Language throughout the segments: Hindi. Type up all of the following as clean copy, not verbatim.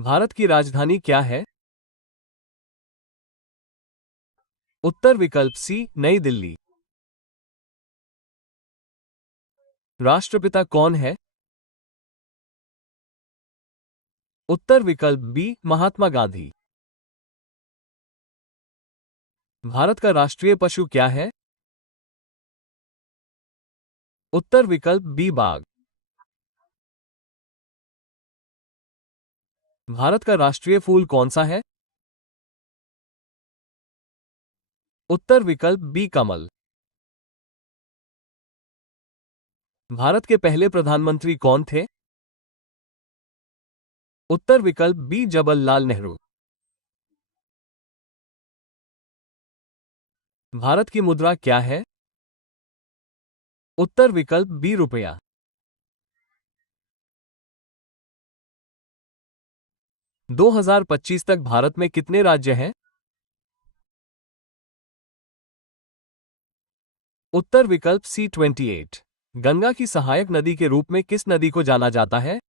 भारत की राजधानी क्या है? उत्तर विकल्प सी नई दिल्ली। राष्ट्रपिता कौन है? उत्तर विकल्प बी महात्मा गांधी। भारत का राष्ट्रीय पशु क्या है? उत्तर विकल्प बी बाघ। भारत का राष्ट्रीय फूल कौन सा है? उत्तर विकल्प बी कमल। भारत के पहले प्रधानमंत्री कौन थे? उत्तर विकल्प बी जवाहरलाल नेहरू। भारत की मुद्रा क्या है? उत्तर विकल्प बी रुपया। - 2025 तक भारत में कितने राज्य हैं? उत्तर विकल्प सी 28। गंगा की सहायक नदी के रूप में किस नदी को जाना जाता है?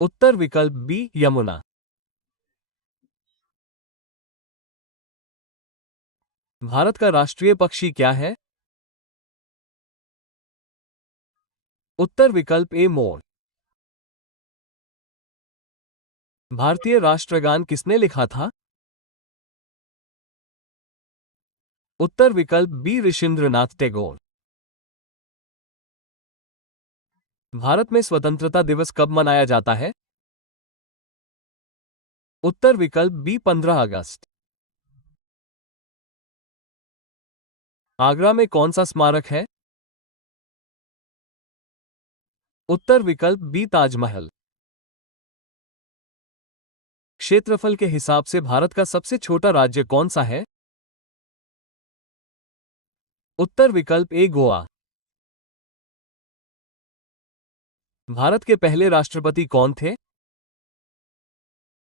उत्तर विकल्प बी यमुना। भारत का राष्ट्रीय पक्षी क्या है? उत्तर विकल्प ए मोर। भारतीय राष्ट्रगान किसने लिखा था? उत्तर विकल्प बी ऋषिंद्रनाथ टैगोर। भारत में स्वतंत्रता दिवस कब मनाया जाता है? उत्तर विकल्प बी 15 अगस्त। आगरा में कौन सा स्मारक है? उत्तर विकल्प बी ताजमहल। क्षेत्रफल के हिसाब से भारत का सबसे छोटा राज्य कौन सा है? उत्तर विकल्प ए गोवा। भारत के पहले राष्ट्रपति कौन थे?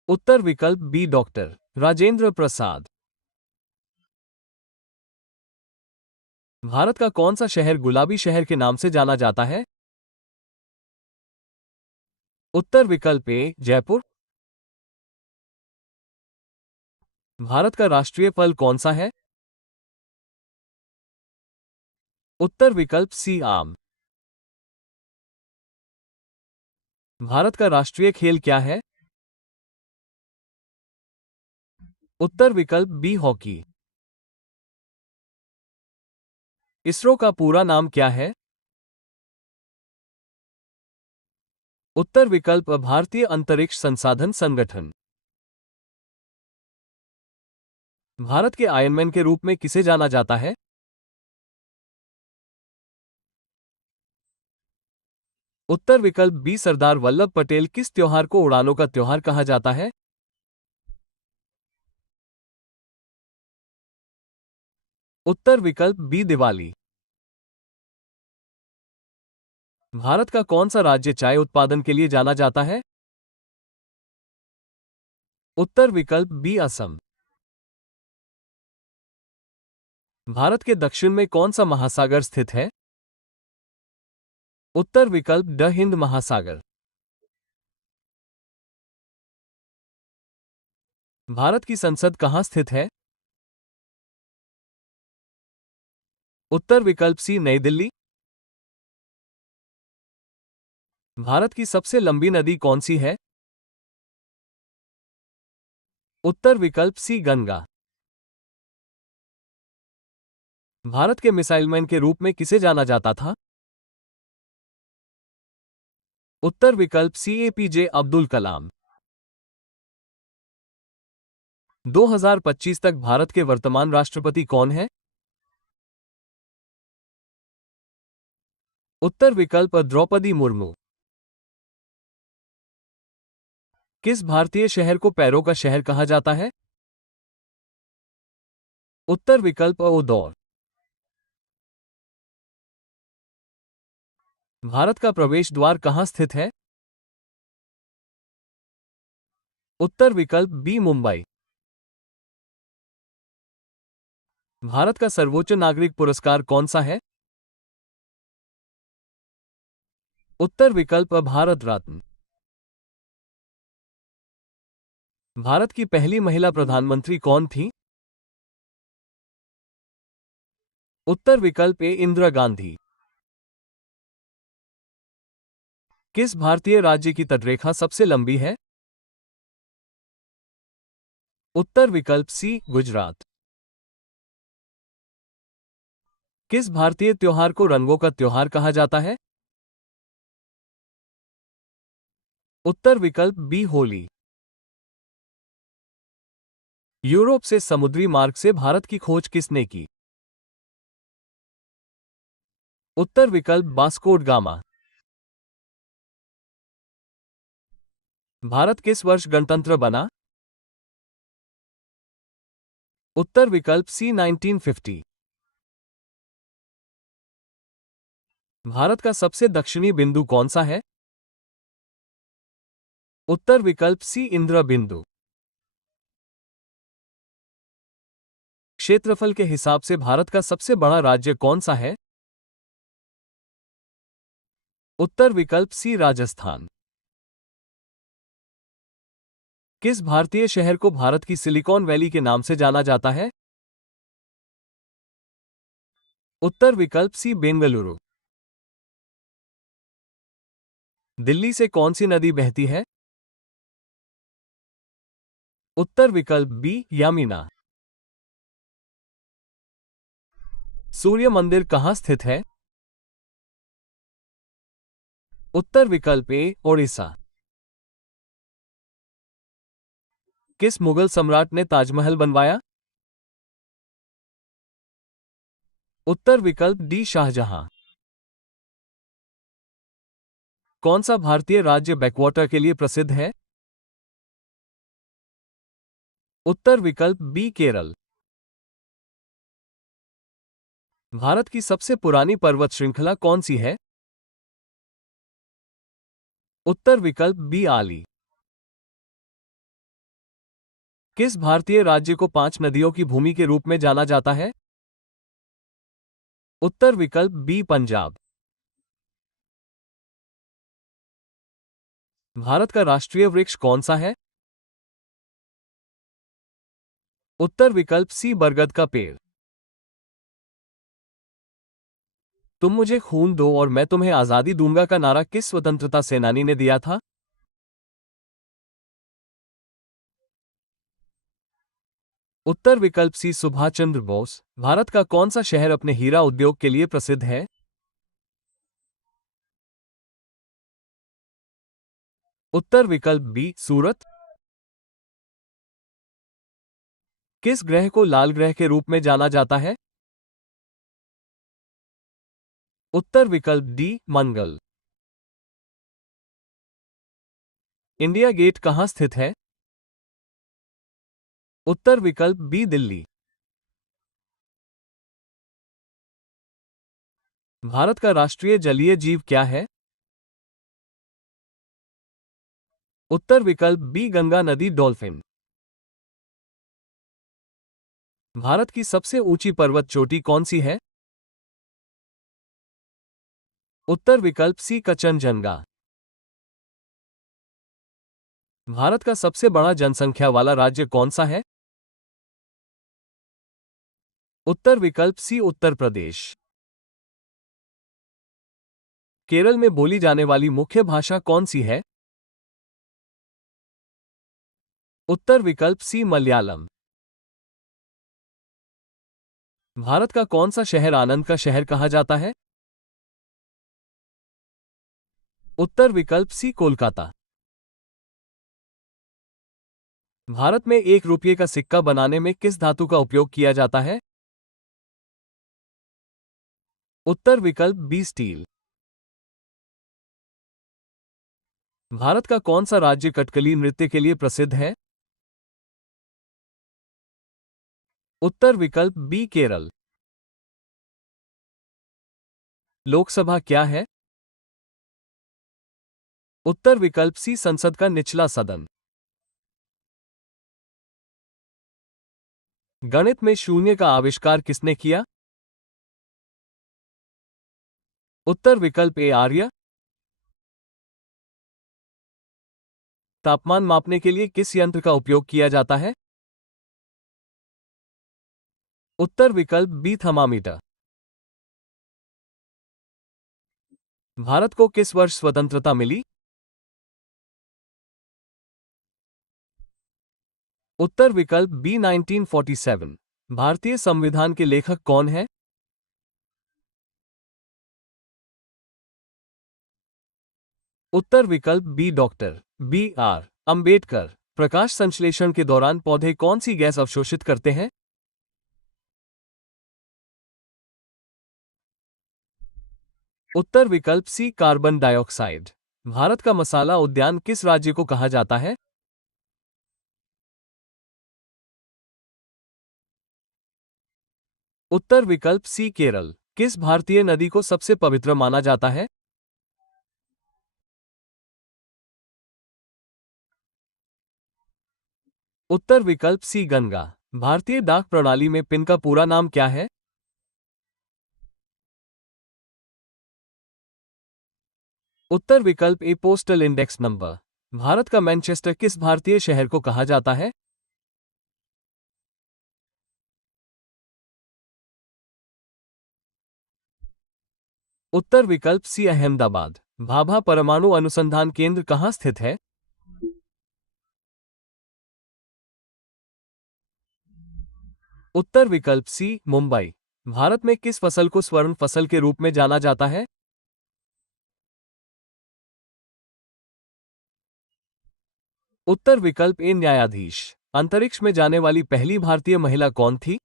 उत्तर विकल्प बी डॉक्टर राजेंद्र प्रसाद। भारत का कौन सा शहर गुलाबी शहर के नाम से जाना जाता है? उत्तर विकल्प ए जयपुर। भारत का राष्ट्रीय फल कौन सा है? उत्तर विकल्प सी आम। भारत का राष्ट्रीय खेल क्या है? उत्तर विकल्प बी हॉकी। इसरो का पूरा नाम क्या है? उत्तर विकल्प भारतीय अंतरिक्ष संसाधन संगठन। भारत के आयरन के रूप में किसे जाना जाता है? उत्तर विकल्प बी सरदार वल्लभ पटेल। किस त्योहार को उड़ानों का त्योहार कहा जाता है? उत्तर विकल्प बी दिवाली। भारत का कौन सा राज्य चाय उत्पादन के लिए जाना जाता है? उत्तर विकल्प बी असम। भारत के दक्षिण में कौन सा महासागर स्थित है? उत्तर विकल्प ड हिंद महासागर। भारत की संसद कहां स्थित है? उत्तर विकल्प सी नई दिल्ली। भारत की सबसे लंबी नदी कौन सी है? उत्तर विकल्प सी गंगा। भारत के मिसाइल मैन के रूप में किसे जाना जाता था? उत्तर विकल्प सी एपीजे अब्दुल कलाम। 2025 तक भारत के वर्तमान राष्ट्रपति कौन है? उत्तर विकल्प द्रौपदी मुर्मू। किस भारतीय शहर को पैरों का शहर कहा जाता है? उत्तर विकल्प इंदौर। भारत का प्रवेश द्वार कहां स्थित है? उत्तर विकल्प बी मुंबई। भारत का सर्वोच्च नागरिक पुरस्कार कौन सा है? उत्तर विकल्प अ भारत रत्न। भारत की पहली महिला प्रधानमंत्री कौन थी? उत्तर विकल्प ए इंदिरा गांधी। किस भारतीय राज्य की तटरेखा सबसे लंबी है? उत्तर विकल्प सी गुजरात। किस भारतीय त्योहार को रंगों का त्योहार कहा जाता है? उत्तर विकल्प बी होली। यूरोप से समुद्री मार्ग से भारत की खोज किसने की? उत्तर विकल्प वास्को ड गामा। भारत किस वर्ष गणतंत्र बना? उत्तर विकल्प सी 1950। भारत का सबसे दक्षिणी बिंदु कौन सा है? उत्तर विकल्प सी इंदिरा बिंदु। क्षेत्रफल के हिसाब से भारत का सबसे बड़ा राज्य कौन सा है? उत्तर विकल्प सी राजस्थान। किस भारतीय शहर को भारत की सिलिकॉन वैली के नाम से जाना जाता है? उत्तर विकल्प सी बेंगलुरु। दिल्ली से कौन सी नदी बहती है? उत्तर विकल्प बी यमुना। सूर्य मंदिर कहां स्थित है? उत्तर विकल्प ए ओडिशा। किस मुगल सम्राट ने ताजमहल बनवाया? उत्तर विकल्प डी शाहजहां। कौन सा भारतीय राज्य बैकवाटर के लिए प्रसिद्ध है? उत्तर विकल्प बी केरल। भारत की सबसे पुरानी पर्वत श्रृंखला कौन सी है? उत्तर विकल्प बी आली। किस भारतीय राज्य को 5 नदियों की भूमि के रूप में जाना जाता है? उत्तर विकल्प बी पंजाब। भारत का राष्ट्रीय वृक्ष कौन सा है? उत्तर विकल्प सी बरगद का पेड़। तुम मुझे खून दो और मैं तुम्हें आजादी दूंगा का नारा किस स्वतंत्रता सेनानी ने दिया था? उत्तर विकल्प सी सुभाष चंद्र बोस। भारत का कौन सा शहर अपने हीरा उद्योग के लिए प्रसिद्ध है? उत्तर विकल्प बी सूरत। किस ग्रह को लाल ग्रह के रूप में जाना जाता है? उत्तर विकल्प डी मंगल। इंडिया गेट कहां स्थित है? उत्तर विकल्प बी दिल्ली। भारत का राष्ट्रीय जलीय जीव क्या है? उत्तर विकल्प बी गंगा नदी डॉल्फिन। भारत की सबसे ऊंची पर्वत चोटी कौन सी है? उत्तर विकल्प सी कचनजंगा। भारत का सबसे बड़ा जनसंख्या वाला राज्य कौन सा है? उत्तर विकल्प सी उत्तर प्रदेश। केरल में बोली जाने वाली मुख्य भाषा कौन सी है? उत्तर विकल्प सी मलयालम। भारत का कौन सा शहर आनंद का शहर कहा जाता है? उत्तर विकल्प सी कोलकाता। भारत में 1 रुपये का सिक्का बनाने में किस धातु का उपयोग किया जाता है? उत्तर विकल्प बी स्टील। भारत का कौन सा राज्य कथकली नृत्य के लिए प्रसिद्ध है? उत्तर विकल्प बी केरल। लोकसभा क्या है? उत्तर विकल्प सी संसद का निचला सदन। गणित में शून्य का आविष्कार किसने किया? उत्तर विकल्प ए आर्य। तापमान मापने के लिए किस यंत्र का उपयोग किया जाता है? उत्तर विकल्प बी थर्मामीटर। भारत को किस वर्ष स्वतंत्रता मिली? उत्तर विकल्प बी 1947। भारतीय संविधान के लेखक कौन है? उत्तर विकल्प B doctor B R Ambedkar. प्रकाश संश्लेषण के दौरान पौधे कौन सी गैस अवशोषित करते हैं? उत्तर विकल्प सी कार्बन डाइऑक्साइड। भारत का मसाला उद्यान किस राज्य को कहा जाता है? उत्तर विकल्प सी केरल। किस भारतीय नदी को सबसे पवित्र माना जाता है? उत्तर विकल्प सी गंगा। भारतीय डाक प्रणाली में पिन का पूरा नाम क्या है? उत्तर विकल्प ए पोस्टल इंडेक्स नंबर। भारत का मैनचेस्टर किस भारतीय शहर को कहा जाता है? उत्तर विकल्प सी अहमदाबाद। भाभा परमाणु अनुसंधान केंद्र कहाँ स्थित है? उत्तर विकल्प सी मुंबई। भारत में किस फसल को स्वर्ण फसल के रूप में जाना जाता है? उत्तर विकल्प ए न्यायाधीश। अंतरिक्ष में जाने वाली पहली भारतीय महिला कौन थी?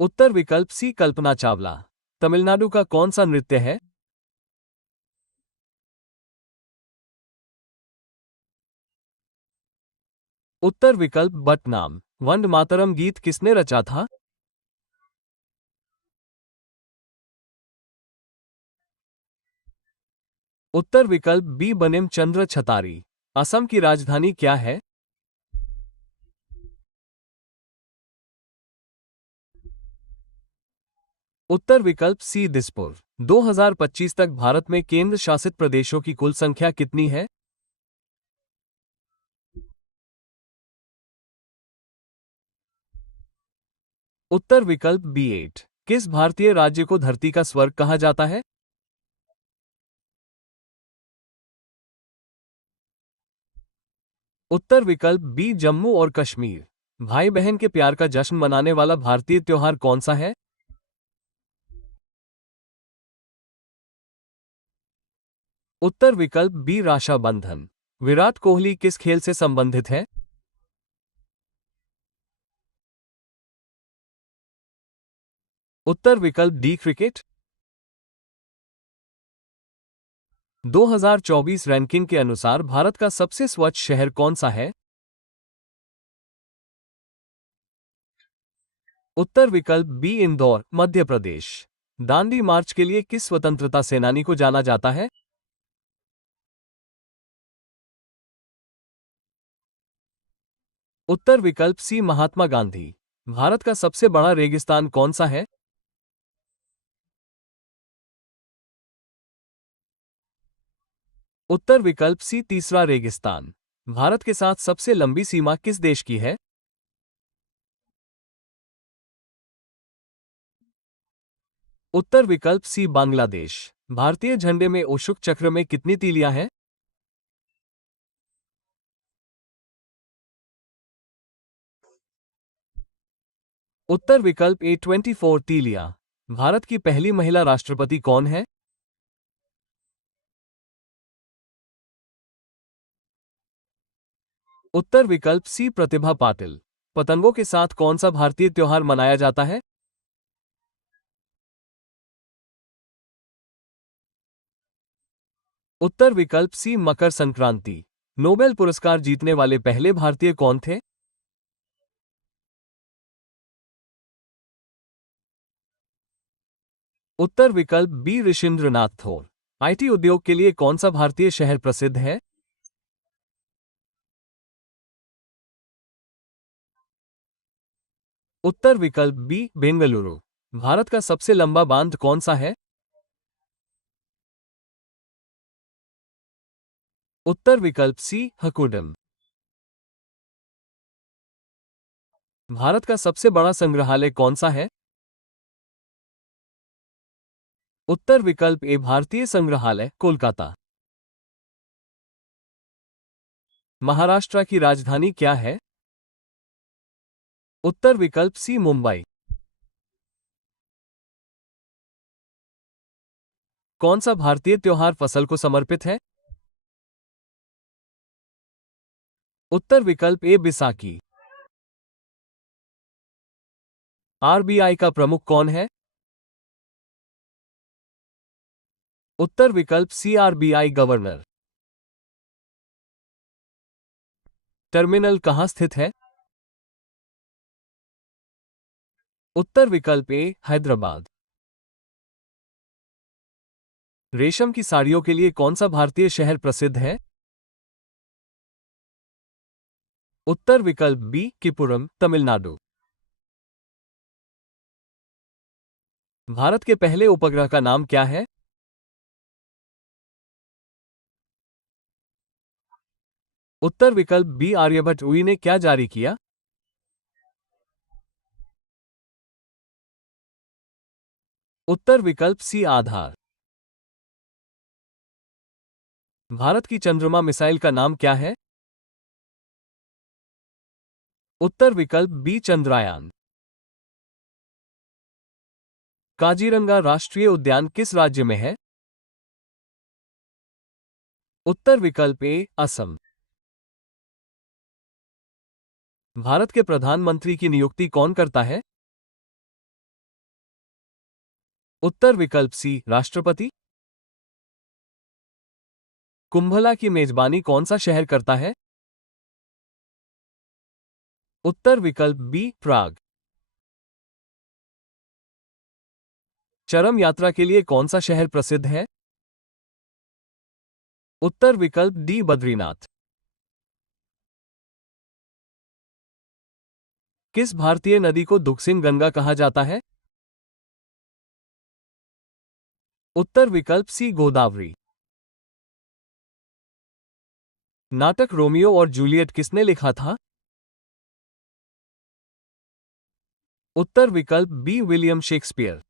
उत्तर विकल्प सी कल्पना चावला। तमिलनाडु का कौन सा नृत्य है? उत्तर विकल्प बटनाम। वंदे मातरम गीत किसने रचा था? उत्तर विकल्प बी बनिम चंद्र छतारी। असम की राजधानी क्या है? उत्तर विकल्प सी दिसपुर। 2025 तक भारत में केंद्र शासित प्रदेशों की कुल संख्या कितनी है? उत्तर विकल्प बी 8। किस भारतीय राज्य को धरती का स्वर्ग कहा जाता है? उत्तर विकल्प बी जम्मू और कश्मीर। भाई बहन के प्यार का जश्न मनाने वाला भारतीय त्योहार कौन सा है? उत्तर विकल्प बी रक्षाबंधन। विराट कोहली किस खेल से संबंधित है? उत्तर विकल्प डी क्रिकेट। 2024 रैंकिंग के अनुसार भारत का सबसे स्वच्छ शहर कौन सा है? उत्तर विकल्प बी इंदौर मध्य प्रदेश। दांडी मार्च के लिए किस स्वतंत्रता सेनानी को जाना जाता है? उत्तर विकल्प सी महात्मा गांधी। भारत का सबसे बड़ा रेगिस्तान कौन सा है? उत्तर विकल्प सी तीसरा रेगिस्तान। भारत के साथ सबसे लंबी सीमा किस देश की है? उत्तर विकल्प सी बांग्लादेश। भारतीय झंडे में अशोक चक्र में कितनी तीलियां हैं? उत्तर विकल्प ए 24 तीलियां। भारत की पहली महिला राष्ट्रपति कौन है? उत्तर विकल्प सी प्रतिभा पाटिल। पतंगों के साथ कौन सा भारतीय त्योहार मनाया जाता है? उत्तर विकल्प सी मकर संक्रांति। नोबेल पुरस्कार जीतने वाले पहले भारतीय कौन थे? उत्तर विकल्प बी ऋषिंद्रनाथ थोर। आईटी उद्योग के लिए कौन सा भारतीय शहर प्रसिद्ध है? उत्तर विकल्प बी बेंगलुरु। भारत का सबसे लंबा बांध कौन सा है? उत्तर विकल्प सी हकुडम। भारत का सबसे बड़ा संग्रहालय कौन सा है? उत्तर विकल्प ए भारतीय संग्रहालय कोलकाता। महाराष्ट्र की राजधानी क्या है? उत्तर विकल्प सी मुंबई। कौन सा भारतीय त्योहार फसल को समर्पित है? उत्तर विकल्प ए बैसाखी। आरबीआई का प्रमुख कौन है? उत्तर विकल्प सी आरबीआई गवर्नर। टर्मिनल कहां स्थित है? उत्तर विकल्प ए हैदराबाद। रेशम की साड़ियों के लिए कौन सा भारतीय शहर प्रसिद्ध है? उत्तर विकल्प बी किपुरम तमिलनाडु। भारत के पहले उपग्रह का नाम क्या है? उत्तर विकल्प बी आर्यभट्ट। उई ने क्या जारी किया? उत्तर विकल्प सी आधार। भारत की चंद्रमा मिसाइल का नाम क्या है? उत्तर विकल्प बी चंद्रयान। काजीरंगा राष्ट्रीय उद्यान किस राज्य में है? उत्तर विकल्प ए असम। भारत के प्रधानमंत्री की नियुक्ति कौन करता है? उत्तर विकल्प सी राष्ट्रपति। कुंभला की मेजबानी कौन सा शहर करता है? उत्तर विकल्प बी प्राग। चरम यात्रा के लिए कौन सा शहर प्रसिद्ध है? उत्तर विकल्प डी बद्रीनाथ। किस भारतीय नदी को दुखसिंह गंगा कहा जाता है? उत्तर विकल्प सी गोदावरी। नाटक रोमियो और जूलियट किसने लिखा था? उत्तर विकल्प बी विलियम शेक्सपियर।